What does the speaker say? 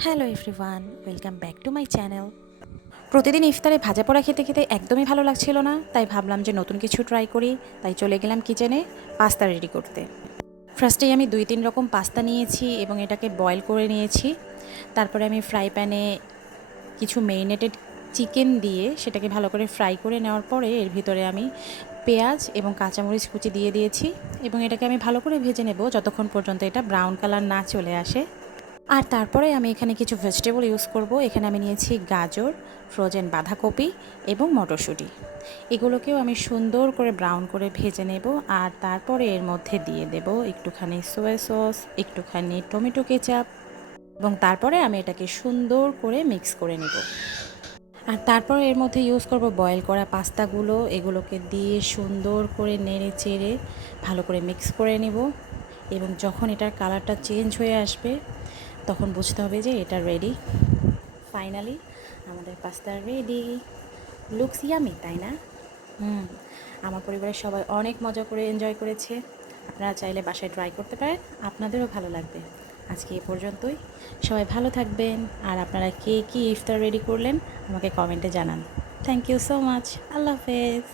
Hello everyone, welcome back to my channel. প্রতিদিন ইফতারে ভাজা পোড়া খেতে খেতে একদমই ভালো লাগছিল না, তাই ভাবলাম যে নতুন কিছু ট্রাই করি। তাই চলে গেলাম কিচেনে পাস্তা রেডি করতে। ফার্স্টেই আমি 2-3 রকম পাস্তা নিয়েছি এবং এটাকে বয়েল করে নিয়েছি। তারপরে আমি ফ্রাই প্যানে কিছু মেরিনেটেড চিকেন দিয়ে সেটাকে ভালো করে ফ্রাই করে নেওয়ার পরে এর ভিতরে আমি পেঁয়াজ এবং কাঁচামরিচ কুচি দিয়ে দিয়েছি এবং এটাকে আমি ভালো করে ভেজে নেব যতক্ষণ পর্যন্ত এটা ব্রাউন কালার না চলে আসে। আর তারপরে আমি এখানে কিছু ভেজিটেবল ইউজ করব। এখানে আমি নিয়েছি গাজর, ফ্রোজেন বাঁধাকপি এবং মটরশুঁটি। এগুলোকেও আমি সুন্দর করে ব্রাউন করে ভেজে নেব। আর তারপরে এর মধ্যে দিয়ে দেব একটুখানি সোয়া সস, একটুখানি টমেটো কেচাপ এবং তারপরে আমি এটাকে সুন্দর করে মিক্স করে নেব। আর তারপর এর মধ্যে ইউজ করব বয়েল করা পাস্তাগুলো। এগুলোকে দিয়ে সুন্দর করে নেড়ে চেড়ে ভালো করে মিক্স করে নেব এবং যখন এটার কালারটা চেঞ্জ হয়ে আসবে তখন বুঝতে হবে যে এটা রেডি। ফাইনালি আমাদের পাস্তা রেডি। লুকস ইয়ামি, তাই না? হুম, আমার পরিবারের সবাই অনেক মজা করে এনজয় করেছে। আপনারা চাইলে বাসায় ট্রাই করতে পারেন, আপনাদেরও ভালো লাগবে। আজকে এ পর্যন্তই। সবাই ভালো থাকবেন। আর আপনারা কে কী ইফতার রেডি করলেন আমাকে কমেন্টে জানান। Thank you so much. আল্লাহ হাফেজ।